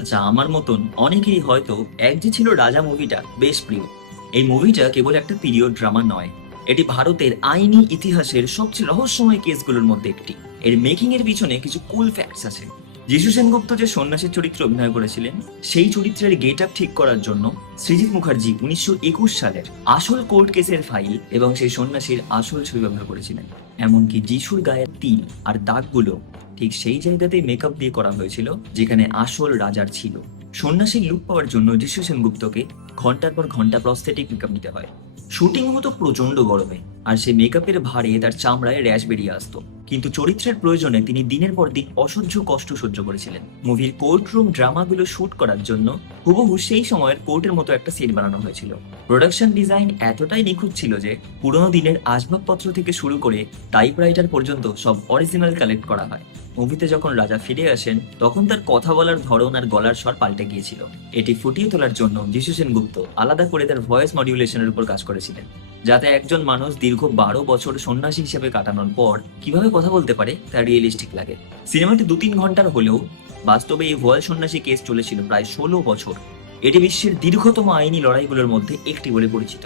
আচ্ছা, আমার মতন অনেকেরই হয়তো এক যে ছিল রাজা মুভিটা বেশ প্রিয়। এই মুভিটা কেবল একটা পিরিয়ড ড্রামা নয়, এটি ভারতের আইনি ইতিহাসের সবচেয়ে রহস্যময় কেসগুলোর মধ্যে একটি। এর মেকিং এর পিছনে কিছু কুল ফ্যাক্টস আছে। যিশু সেনগুপ্ত যে সন্ন্যাসীর চরিত্রে অভিনয় করেছিলেন, সেই চরিত্রের গেট আপ ঠিক করার জন্য সৃজিত মুখার্জি 1921 সালের আসল কোর্ট কেসের ফাইল এবং সেই সন্ন্যাসীর আসল ছবি ব্যবহার করেছিলেন। এমনকি যিশুর গায়ের তিল আর দাগগুলো ঠিক সেই জায়গাতেই মেকআপ দিয়ে করা হয়েছিল যেখানে আসল রাজার ছিল। সন্ন্যাসীর লুক পাওয়ার জন্য যিশু সেনগুপ্তকে ঘন্টার পর ঘন্টা প্রস্থেটিক মেকআপ নিতে হয়। শুটিং হতো প্রচন্ড গরমে, আর সেই মেকআপের ভারে তার চামড়ায় র্যাশ বেরিয়ে আসতো। কিন্তু চরিত্রের প্রয়োজনে তিনি দিনের পর দিন অসহ্য কষ্ট সহ্য করেছিলেন। মুভির কোর্ট রুম ড্রামাগুলো শুট করার জন্য হুবহু সেই সময়ের কোর্টের মতো একটা সেট বানানো হয়েছিল। প্রোডাকশন ডিজাইন এতটাই নিখুঁত ছিল যে পুরোনো দিনের আসবাবপত্র থেকে শুরু করে টাইপরাইটার পর্যন্ত সব অরিজিনাল কালেক্ট করা হয়। মুভিতে যখন রাজা ফিরে আসেন তখন তার কথা বলার ধরন আর গলার স্বর পাল্টে গিয়েছিল। এটি ফুটিয়ে তোলার জন্য যিশু সেনগুপ্ত আলাদা করে তার ভয়েস মডিউলেশনের উপর কাজ করেছিলেন, যাতে একজন মানুষ দীর্ঘ 12 বছর সন্ন্যাসী হিসেবে কাটানোর পর কিভাবে কথা বলতে পারে তা রিয়েলিস্টিক লাগে। সিনেমাটি 2-3 ঘন্টার হলেও বাস্তবে এই ভয়েস সন্ন্যাসী কেস চলেছিল প্রায় 16 বছর। এটি বিশ্বের দীর্ঘতম আইনি লড়াইগুলোর মধ্যে একটি বলে পরিচিত।